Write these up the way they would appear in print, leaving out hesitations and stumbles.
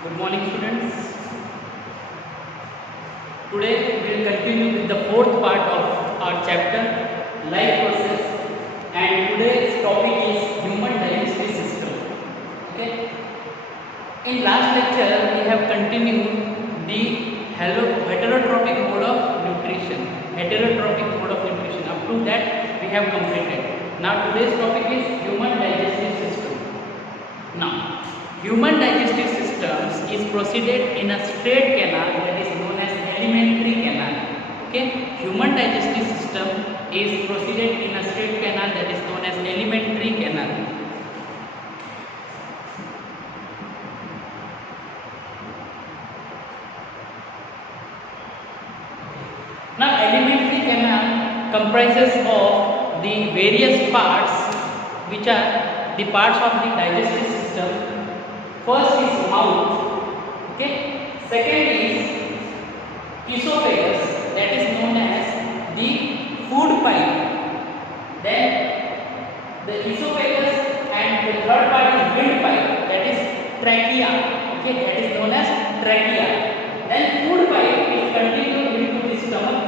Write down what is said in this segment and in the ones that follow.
Good morning, students. Today we will continue with the fourth part of our chapter, life process, and today's topic is human digestive system. Okay. In last lecture, we have continued the heterotrophic mode of nutrition. Heterotrophic mode of nutrition. Up to that, we have completed. Now today's topic is human digestive system. Now, human digestive systems is proceeded in a straight canal that is known as alimentary canal. Okay, human digestive system is proceeded in a straight canal that is known as alimentary canal. Now, alimentary canal comprises of the various parts which are the parts of the digestive system. First is mouth, okay. Second is esophagus, that is known as the food pipe. Then the esophagus, and the third part is windpipe, that is trachea, okay, that is known as trachea. Then food pipe is continued into the stomach,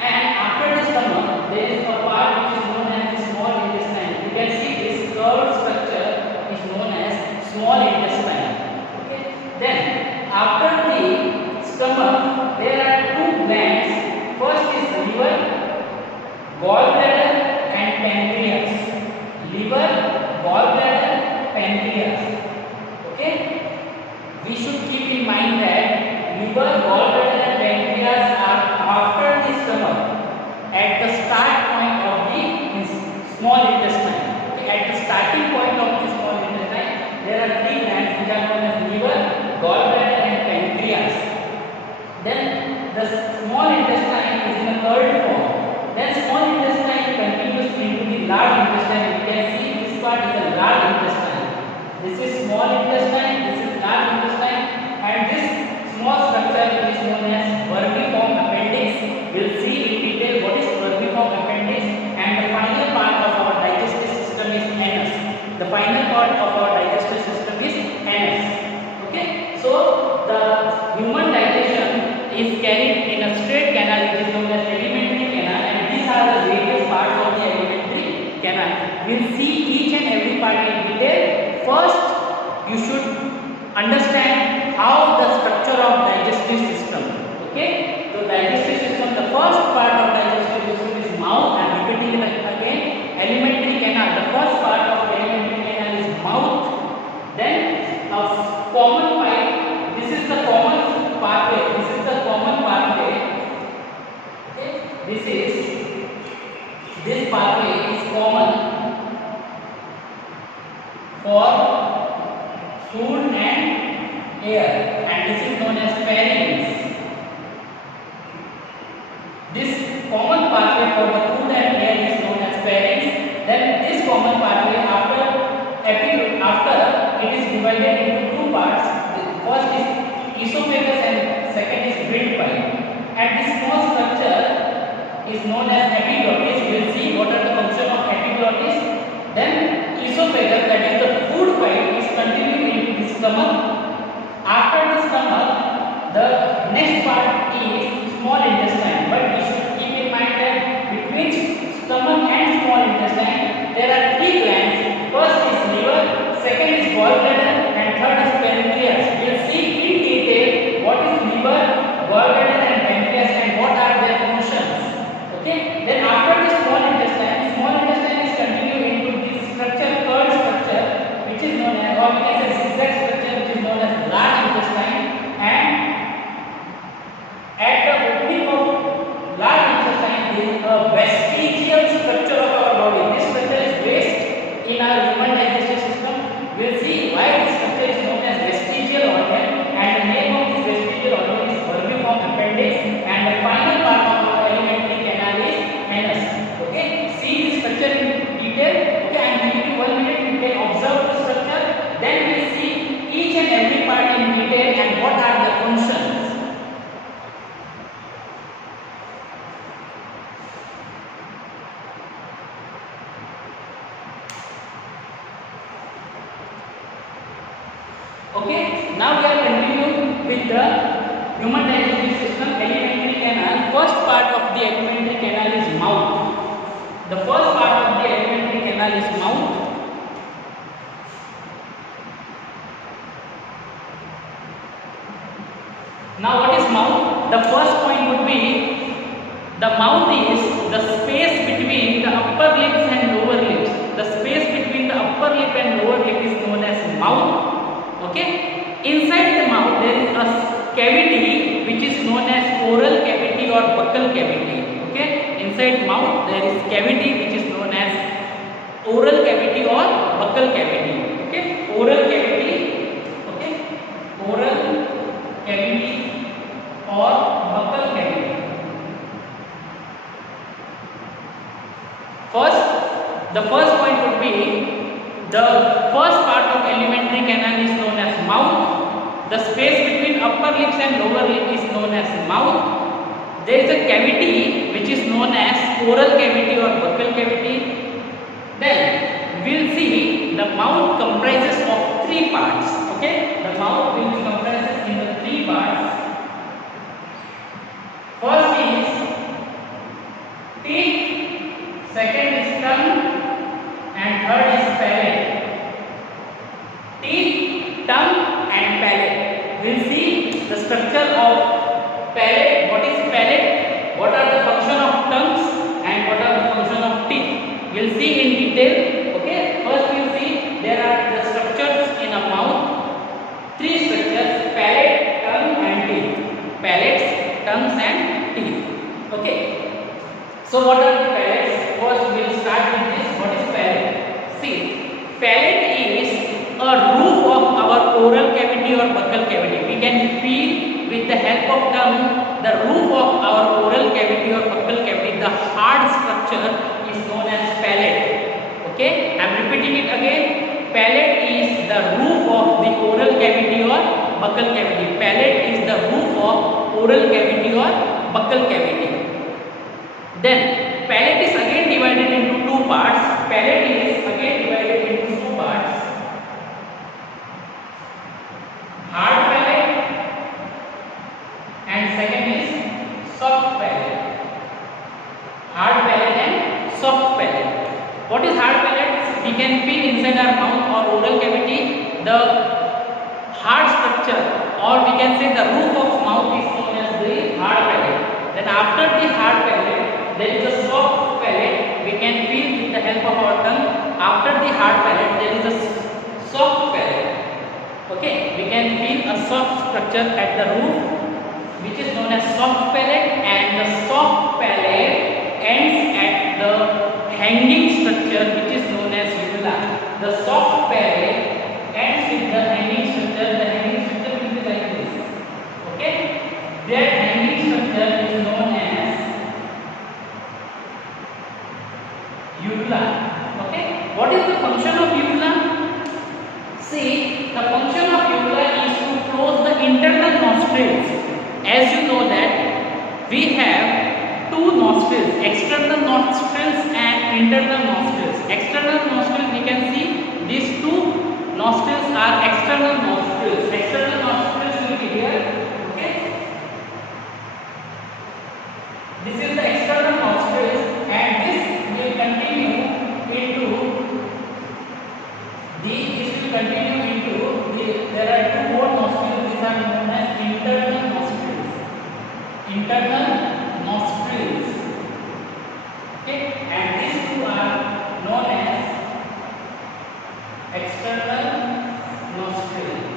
and after the stomach there is a part which is known as the small intestine. You can see this curved structure is known as small intestine. Okay. Then after the stomach there are two glands. First is liver, gallbladder and pancreas. Liver, gallbladder, pancreas. Okay. We should keep in mind that liver, gallbladder and pancreas are after the stomach, at the start point of the small intestine. Okay. At the starting point of the small intestine, there are three glands which are known as liver, gallbladder and pancreas. Then the small intestine is in a third form. Then small intestine continues into the large intestine. You can see this part is a large intestine. This is small intestine, this is large intestine, and this small structure which is known as vermiform appendix. We'll see in detail what is vermiform appendix, and the final part of our digestive system is anus. The final part of our digestive system is anus. Okay, so the human digestion is carried in a straight canal which is known as alimentary canal, and these are the various parts of the alimentary canal. We'll see each and every part in detail. First, you should understand how the structure of digestive system. Okay, so digestive system, the first part of digestive system is mouth. I am repeating it again. Alimentary canal, the first part of the alimentary canal is mouth. Then a common pipe. This is the common pathway. This is the common pathway. Okay, this pathway is common for food and air, and this is known as pharynx. This common pathway for the food and air is known as pharynx. Then this common pathway after it is divided into two parts. The first is esophagus and second is windpipe. And this small structure is known as epiglottis. We will see what are the function of epiglottis. Then esophagus, that is the food pipe, is continuing into the stomach. After the stomach, the next part is small intestine. But we should keep in mind that between stomach and small intestine, there are three glands. First is liver, second is gallbladder, and third is pancreas. We will see in detail what is liver, gallbladder and pancreas and what are their functions. Okay. Then after the small intestine is continued into this structure, curved structure, which is known as, or we can say zigzag structure, which is known as large intestine. And at the opening of large intestine, there is a vestigial structure of our body. This structure is waste in our human digestive system. We will see why this structure is known as vestigial organ, and the name of this vestigial organ is vermiform appendix, and the final part of our alimentary canal is anus. Okay, see this structure in detail. Okay, I am giving you 1 minute. You can observe the structure. Then we will see each and every part in detail and what are the functions. Okay, Now we are continuing with the human digestive system, alimentary canal. First part of the alimentary canal is mouth. The first part of the alimentary canal is mouth. Now what is mouth? The first point would be the mouth is the space between the upper lips and lower lips. The space between the upper lip and lower lip is known as mouth. Okay. Inside the mouth there is a cavity which is known as oral cavity or buccal cavity. Okay. Inside mouth there is cavity which is known as oral cavity or buccal cavity. Okay. Oral cavity. Okay. Oral cavity or buccal cavity. The first point would be the first part of alimentary canal is known as mouth. The space between upper lips and lower lip is known as mouth. There is a cavity which is known as oral cavity or buccal cavity. Then we will see the mouth comprises of three parts. Okay, the mouth will be comprises in the three parts. First is teeth, second is tongue, and third is palate. Teeth, tongue, and palate. We will see the structure of palate. What is palate? What are the function of tongues and what are the function of teeth? We will see in detail. Okay. First we will see there are the structures in a mouth. Three structures: palate, tongue, and teeth. Palates, tongues, and teeth. Okay. So what are the palates? First we will start with this. What is palate? See, palate is a roof of our oral cavity or buccal cavity. We can feel with the help of tongue the roof of our oral cavity or buccal cavity. The hard structure is known as palate. Okay, I am repeating it again. Palate is the roof of the oral cavity or buccal cavity. Palate is the roof of oral cavity or buccal cavity. Then palate is again divided into two parts. Palate is again divided into two parts. Hard palate and second is soft palate. Hard palate and soft palate. What is hard palate? We can feel inside our mouth or oral cavity the hard structure, or we can say the roof of mouth is known as the hard palate. Then after the hard palate there is a soft palate. We can feel with the help of our tongue. After the hard palate there is a soft palate. Okay, we can feel a soft structure at the roof which is known as soft palate, and the soft palate ends at the hanging structure which is known as uvula. The soft palate ends with the hanging structure. The hanging structure will be like this. Okay, that hanging structure is known as uvula. Okay, what is the function of uvula? See, the function of uvula is to close the internal nostrils. As you know that we have two nostrils, external nostrils and internal nostrils. External nostrils, we can see these two nostrils are external nostrils. External nostrils will be here. Okay, this is the external nostrils, and this will continue into there are two more nostrils. These are known as internal nostrils. Internal nostrils. Okay, and these two are known as external nostrils.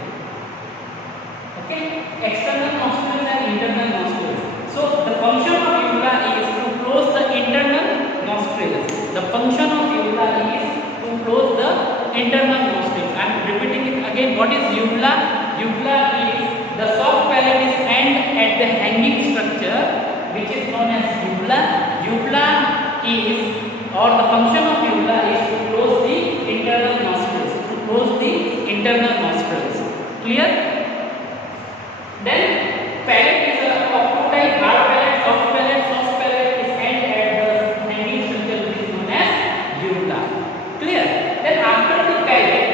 Okay, external nostrils and internal nostrils. So the function of uvula is to close the internal nostrils. The function of uvula is to close the internal nostrils. I am repeating it again. What is uvula? Uvula is the soft palate is end at the hanging structure which is known as uvula. Uvula is, or the function of uvula is to close the internal nostrils. To close the internal nostrils. Clear? Then palate is of two types: hard palate, soft palate. Soft palate is end at the hanging structure which is known as uvula. Clear? Then after the palate,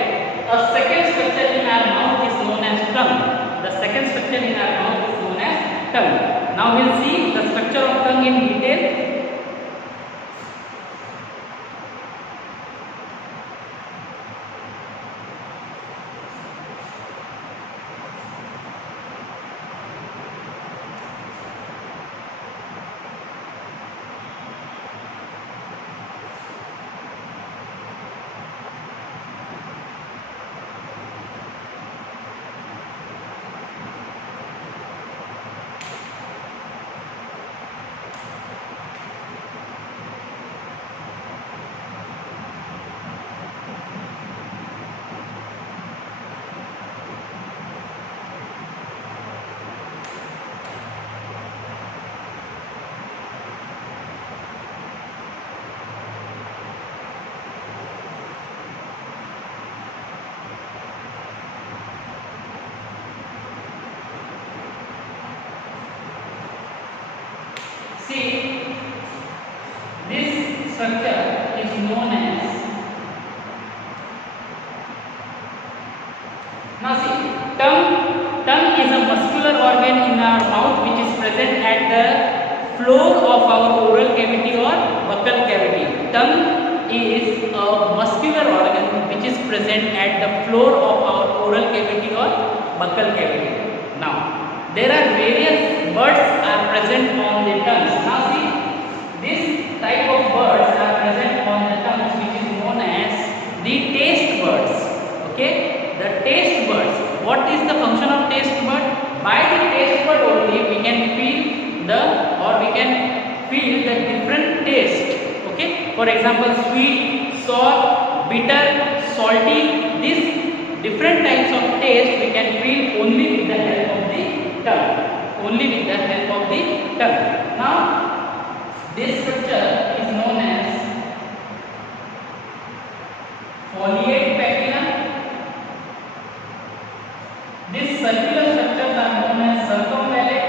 a second structure in our mouth is known as tongue. tongue. The second structure in our mouth is known as tongue. Now we'll see the structure of tongue in detail. See, this structure is known as, now see, tongue is a muscular organ in our mouth which is present at the floor of our oral cavity or buccal cavity. Tongue is a muscular organ which is present at the floor of our oral cavity or buccal cavity. Now, there are various birds are present on the tongues. Now see, this type of birds are present on the tongues which is known as the taste birds. Okay, the taste birds. What is the function of taste bud? By the taste bud only we can feel the different taste. Okay, for example, sweet, sour, bitter, salty. These different types of taste we can feel only with the help of the tongue. Only with the help of the tongue. Now, this structure is known as foliate papilla. These circular structures are known as circumvallate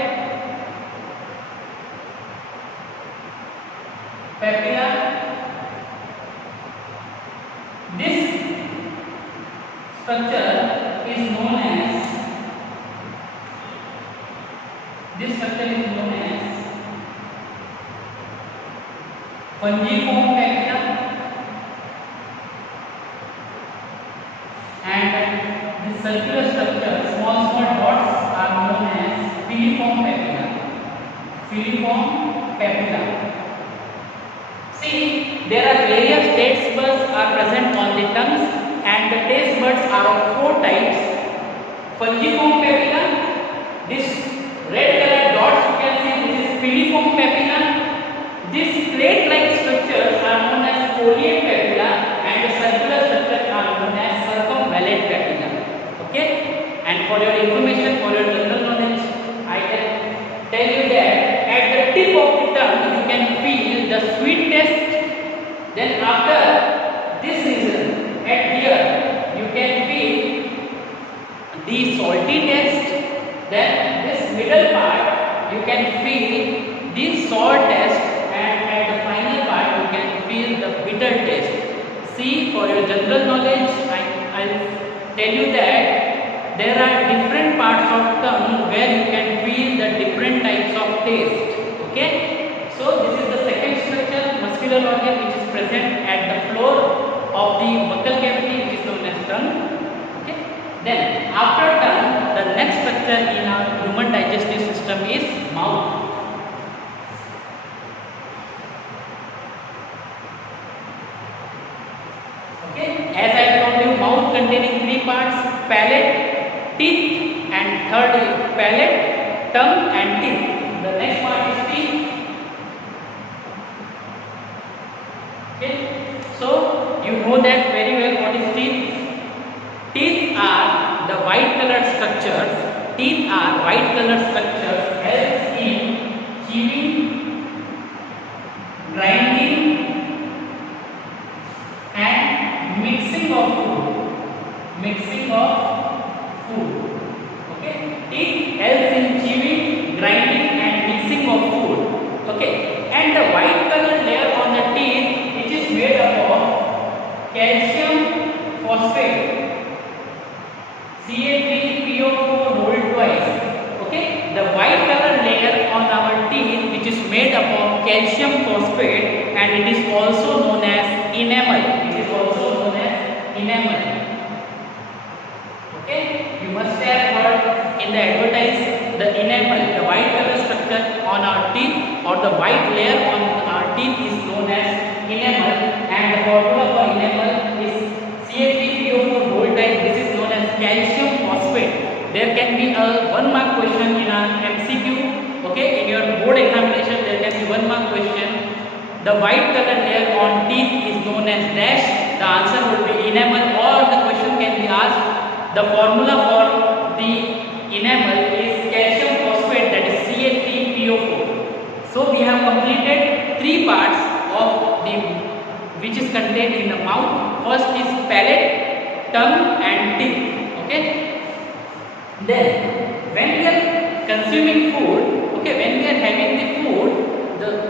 papilla. This structure is known as fungiform papilla, and the circular structure, small dots, are known as filiform papilla. Filiform papilla. See, there are various taste buds are present on the tongues, and the taste buds are of 4 types. Fungiform papilla. This red colored dots you can see, this is filiform papilla. These plate-like structures are known as foliate papilla, and the circular structures are known as circumvallate papilla. Okay? And for your information, for your general knowledge, I can tell you that at the tip of the tongue you can feel the sweet taste. Then after this region, at here, you can feel the salty taste. Then this middle part, you can feel the sour taste. And at the final part you can feel the bitter taste. See, for your general knowledge, I'll tell you that there are different parts of tongue where you can feel the different types of taste. Okay, so this is the second structure, muscular organ, which is present at the floor of the buccal cavity, which is known as tongue. Okay, then after tongue, the next structure in our human digestive system is mouth. As I told you, mouth containing 3 parts: palate, teeth, and third is palate, tongue, and teeth. The next part is teeth. Okay, so you know that very well what is teeth. Teeth are the white colored structures. Teeth are white colored structures helps in chewing, grinding, and mixing of food. Okay, teeth helps in chewing, grinding, and mixing of food. Okay, and the white color layer on the teeth, which is made up of calcium phosphate, Ca3PO4 made up of calcium phosphate and it is also known as enamel. It is also known as enamel. Okay, you must have heard in the advertise the enamel, the white color structure on our teeth or the white layer on our teeth is known as enamel, and the formula for enamel is CH3PO4 gold type. This is known as calcium phosphate. There can be a 1 mark question in our MCQ. Okay, in your board examination there can be 1 mark question. The white color layer on teeth is known as dash. The answer would be enamel, or the question can be asked. The formula for the enamel is calcium phosphate, that is CH3PO4. So we have completed 3 parts of the which is contained in the mouth. First is palate, tongue and teeth. Okay. Then when we are consuming food, okay, when we are having the food,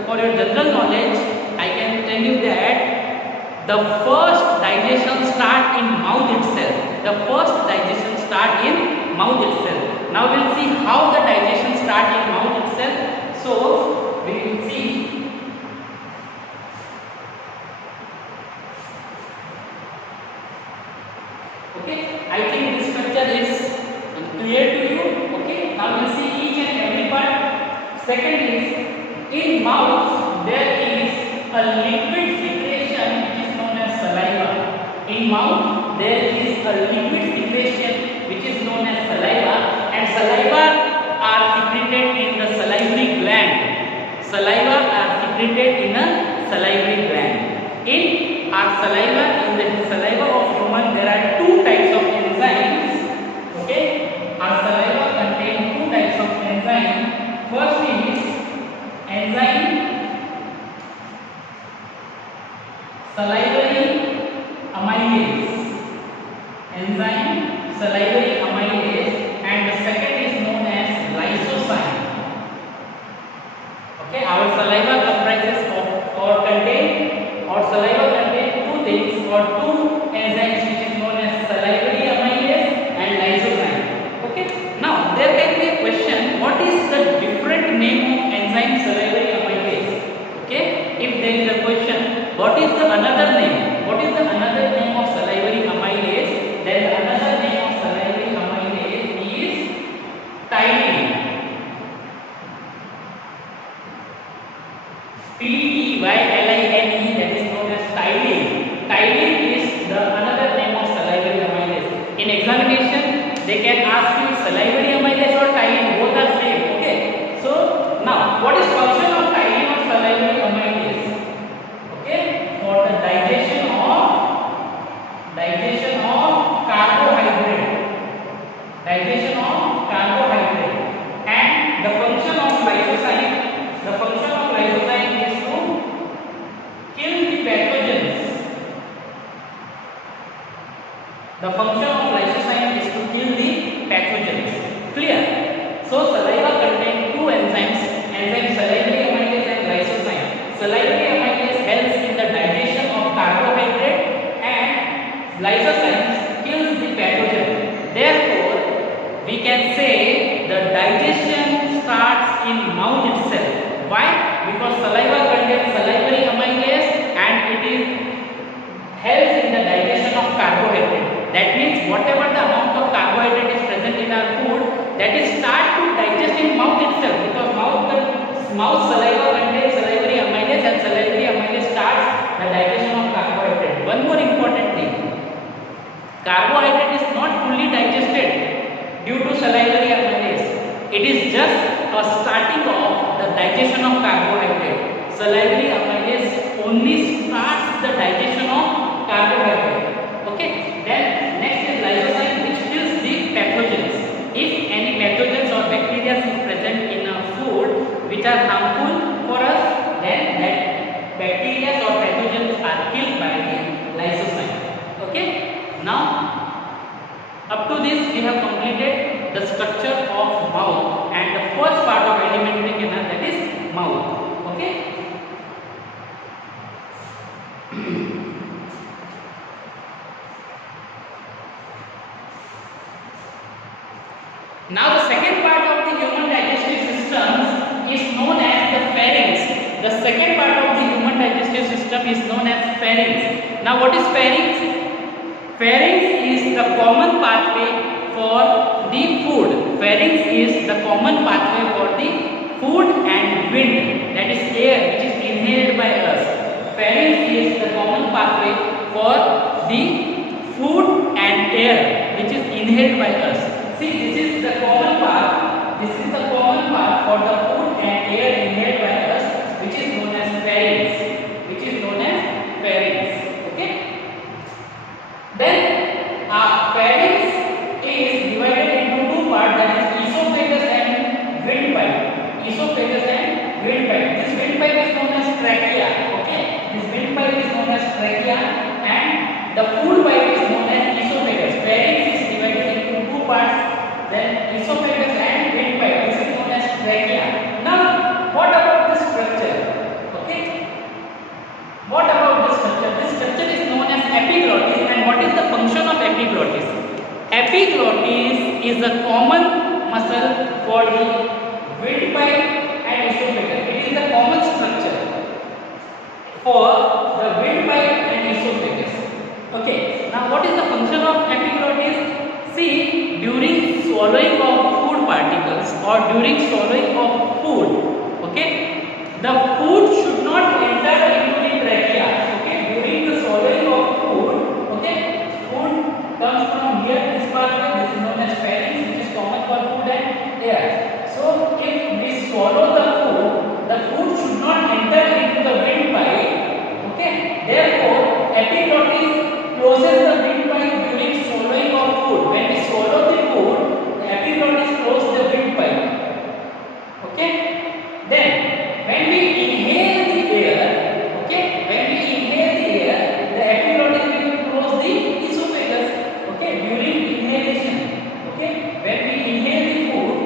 for your general knowledge, I can tell you that the first digestion start in mouth itself. The first digestion start in mouth itself. Now we will see how the digestion start in mouth itself. So we will see. Okay, I think this structure is clear to you. Okay, now we will see each and every part. Second is, in mouth there is a liquid secretion which is known as saliva. In mouth there is a liquid secretion which is known as saliva, and saliva are secreted in the salivary gland. Saliva are secreted in a salivary gland. In our saliva, in the saliva of human, there are 2 types of enzymes. Okay, our saliva contains 2 types of enzymes. First is enzyme salivary amylase. Enzyme salivary amylase, and the second is known as lysozyme. Okay, our saliva comprises of saliva contains 2 things or 2 enzymes which is known as salivary amylase and lysozyme. Okay, now there can be a question, what is the different name of enzyme salivary amylase? Okay, if there is a question, what is the another name? What is the another name of salivary amylase? Then another name of salivary amylase is tyline. Tyline, that is known as tyline. Tyline is the another name of salivary amylase. In examination, they can ask you salivary amylase or tyline, both are same. Okay. So now, what is function of tyline or salivary amylase? Okay, for the digestion of carbohydrate. Digestion of carbohydrate. And the function of lysozyme. The function of lysozyme is to kill the pathogens. The function of lysozyme is to kill the pathogens. Clear? So saliva contains 2 enzymes, enzyme salivary amylase and lysozyme. Salivary amylase helps in the digestion of carbohydrate and lysozyme kills the pathogen. Therefore, we can say the digestion starts in mouth itself. Why? Because saliva contains salivary amylase and it is helps in the digestion of carbohydrate. That means whatever the amount of carbohydrate is present in our food, that is start to digest in mouth itself, because mouth saliva contains salivary amylase and salivary amylase starts the digestion of carbohydrate. One more important thing, carbohydrate is not fully digested due to salivary amylase. It is just a starting of the digestion of carbohydrate. Salivary amylase only starts the digestion of carbohydrate. Okay. Then next is lysozyme, which kills the pathogens. If any pathogens or bacteria is present in a food which are harmful for us, then that bacteria or pathogens are killed by the lysozyme. Okay. Now, up to this we have completed the structure of mouth and the first part of alimentary canal, that is mouth. Okay. Now the second part of the human digestive system is known as the pharynx. second part of the human digestive system is known as pharynx. Now what is pharynx? Pharynx is the common pathway for the food. Pharynx is the common pathway for the food and wind, that is air which is inhaled by us. Pharynx is the common pathway for the food and air which is inhaled by us. See, this is the common path. This is the common path for the food and air inhaled by us, which is known as pharynx. Which is known as pharynx. Okay. Then pharynx is divided into two parts, that is esophagus and windpipe. Esophagus and windpipe. This windpipe is known as trachea. Okay. This windpipe is known as trachea, and the food pipe is known as esophagus. Pharynx is divided into two parts. Then esophagus and windpipe. This is known as trachea. Now, what about the structure? Okay. What about the structure? This structure is known as epiglottis. And what is the function of epiglottis? Epiglottis is a common muscle for the windpipe and esophagus. It is the common structure for the windpipe and esophagus. Okay. Now, what is the function of epiglottis? See, during swallowing of food particles or during swallowing of food, okay, the food should not enter into the trachea. Okay, during the swallowing of food, okay, food comes from here, this pathway. This is known as pharynx, which is common for food and air. So, if we swallow the food should not enter into the windpipe. Okay, therefore, epiglottis closes the windpipe during swallowing of food. When we swallow the food, the epiglottis closes the windpipe. Okay. Then, when we inhale the air, okay, when we inhale the air, the epiglottis will close the esophagus. Okay, during inhalation. Okay, when we inhale the food,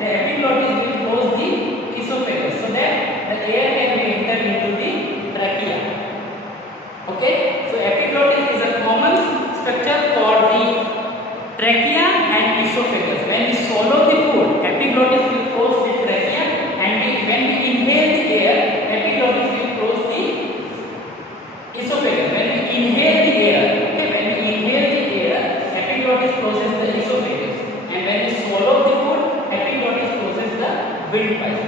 the epiglottis will close the esophagus, so that the air can be entered into the trachea. Okay, so epiglottis is a common structure for the trachea and esophagus. When we swallow the food, epiglottis will close the trachea, and when we inhale the air, epiglottis will close the esophagus. When we inhale the air, okay, when we inhale the air, epiglottis closes the esophagus, and when we swallow the food, epiglottis closes the windpipe.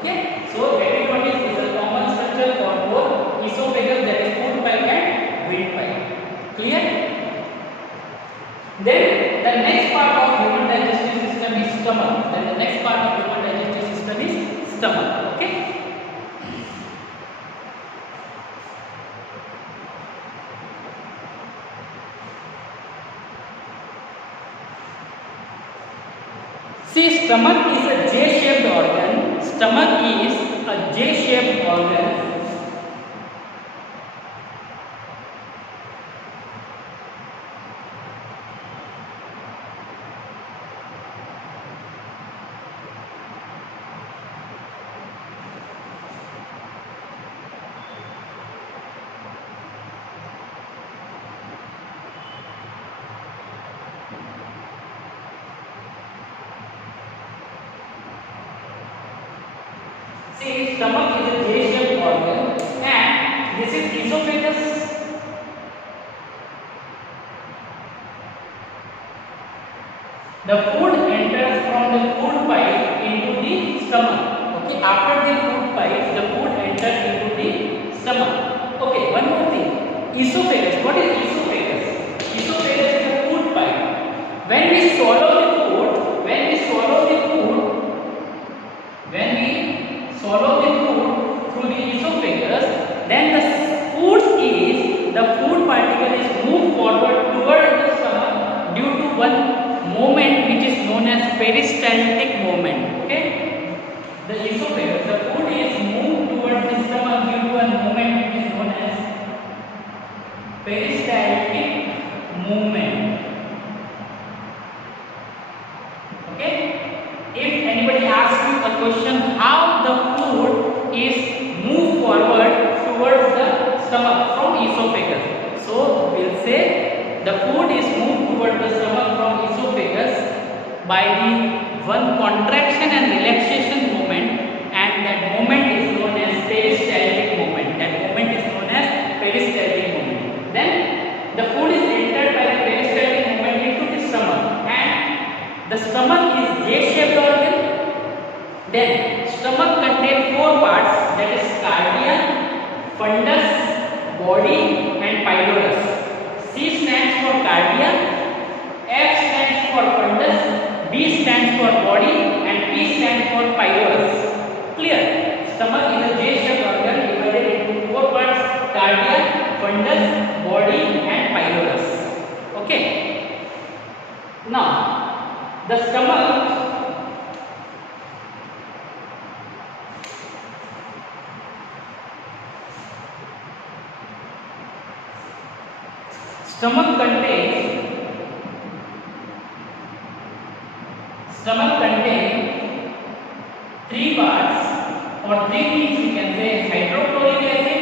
Okay, so epiglottis is a common structure for both esophagus, that is food pipe, and windpipe. Clear? Then the next part of human digestive system is stomach. Then the next part of human digestive system is stomach. Okay. See, stomach is a J-shaped organ. Stomach is a J-shaped organ. See, stomach is a J-shaped organ, and this is esophagus. The food enters from the food pipe into the stomach. Okay, after the food pipe, the food enters into the stomach. Okay, one more thing. Esophagus. What is esophagus? Esophagus is a food pipe. When we swallow the food, through the esophagus, then the food particle is moved forward towards the stomach due to one movement which is known as peristaltic movement. Okay, the esophagus, the food is moved towards the stomach due to one movement which is known as peristaltic movement. Okay, if anybody asks you a question how the food is moved forward towards the stomach from esophagus, so we'll say the food is moved towards the stomach from esophagus by the one contraction and relaxation movement, and and that movement is known as peristaltic movement. That movement is known as peristaltic movement. Then the food is entered by the peristaltic movement into the stomach, and the stomach is J-shaped organ. Then stomach contains four parts, that is cardia, fundus, body and pylorus. C stands for cardia, F stands for fundus, B stands for body and P stands for pylorus. Clear? Stomach is a J-shaped organ divided into four parts: cardia, fundus, body and pylorus. Okay. Now the stomach contains three parts or three things we can say: hydrochloric acid,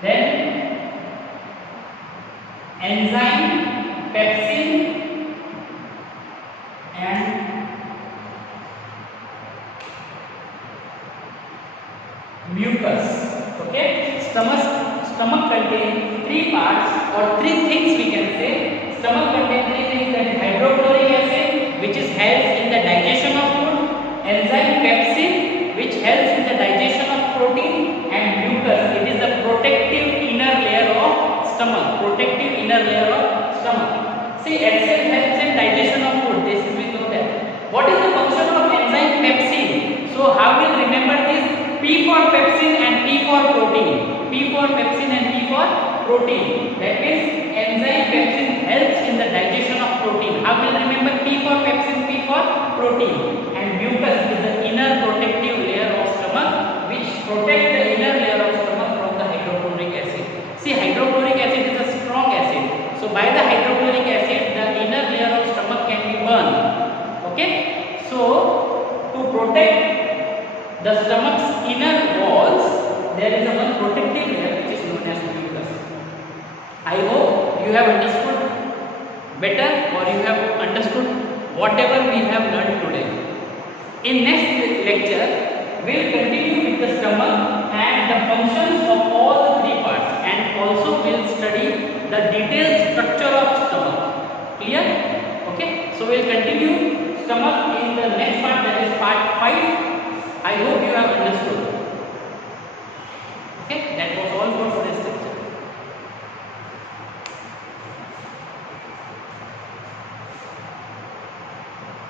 then enzyme, pepsin and mucus. Okay, stomach contains three parts or three things we can say. Stomach contains three things, that is hydrochloric acid, which is helps in the digestion of food; enzyme pepsin, which helps in the digestion of protein; and mucus, it is the protective inner layer of stomach. Protective inner layer of stomach. See, acid helps in digestion of food. This is we know that. What is the function of enzyme pepsin? So how will remember this? P for pepsin and P for protein. P for pepsin and P for protein. That means enzyme pepsin helps in the digestion of protein. How will remember? P for pepsin, P for protein. And mucus is the inner protective layer of stomach, which protects the inner layer of stomach from the hydrochloric acid. See, hydrochloric acid is a strong acid. So by the hydrochloric acid, the inner layer of stomach can be burned. Okay. So to protect the stomach's inner walls, there is a one protective layer which is known as mucus. I hope you have understood better, or you have understood whatever we have learned today. In next lecture, we will continue with the stomach and the functions of all the three parts, and also we will study the detailed structure of stomach. Clear? Okay. So we will continue stomach in the next part, that is part 5. I hope you have understood.